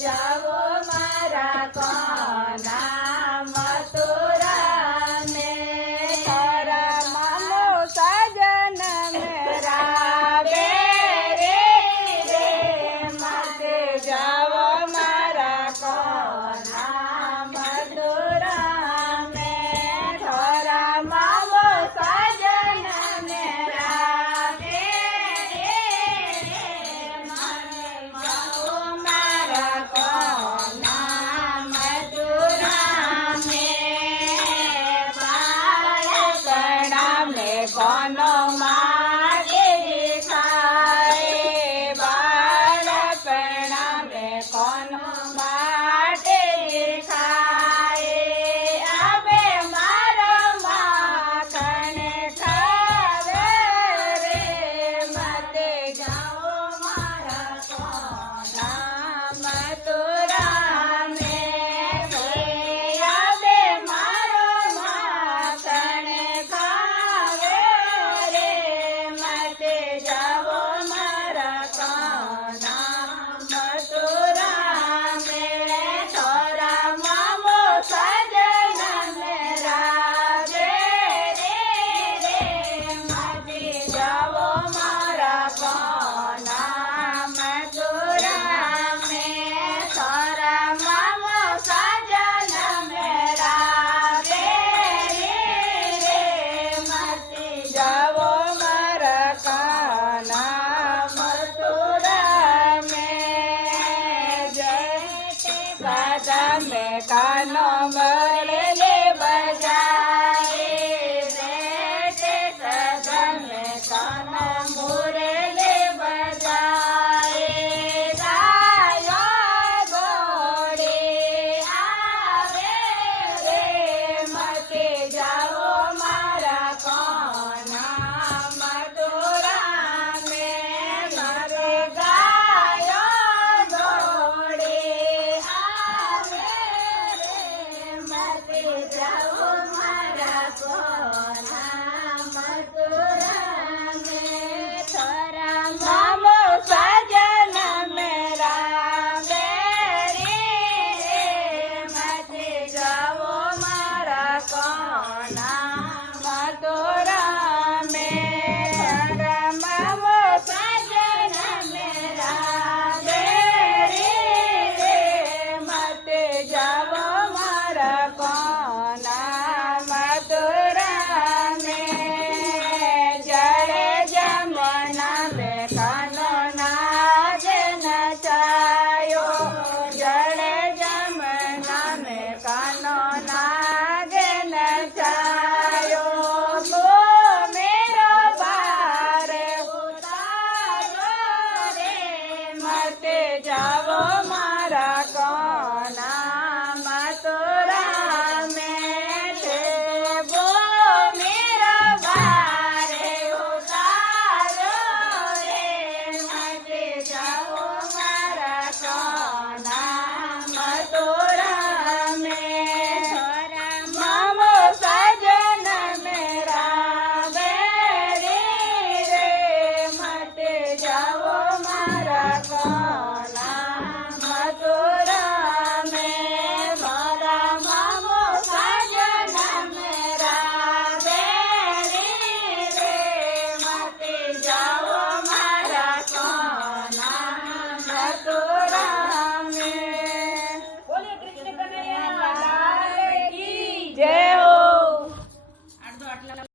જાવો મારા કોના મથુરા ને તારા મામો સાજન મેરા રે મતે જાવો મારા કોના મથુરા ને થોરા મામો સાજન મેરા રે જાવો મારા કોના મથુરા ને બાળકડા મે કોનો માટે ખાય બાળકડા મે કોનો માટે ખાય આવે મારો માખણ ખાવે રે મતે જાઓ મારા કોના મથુરા ને આવે મારો માખણ ખાવે રે મતે જાઓ મારા કોના મથુરા ને થોરા મામો સજન મેરા રે મતે જાઓ મારા કોના મથુરા ને થોરા મામો સજન મેરા રે મતે જાવો મારા કાના મથુરા મે જય રાજા મે કાનો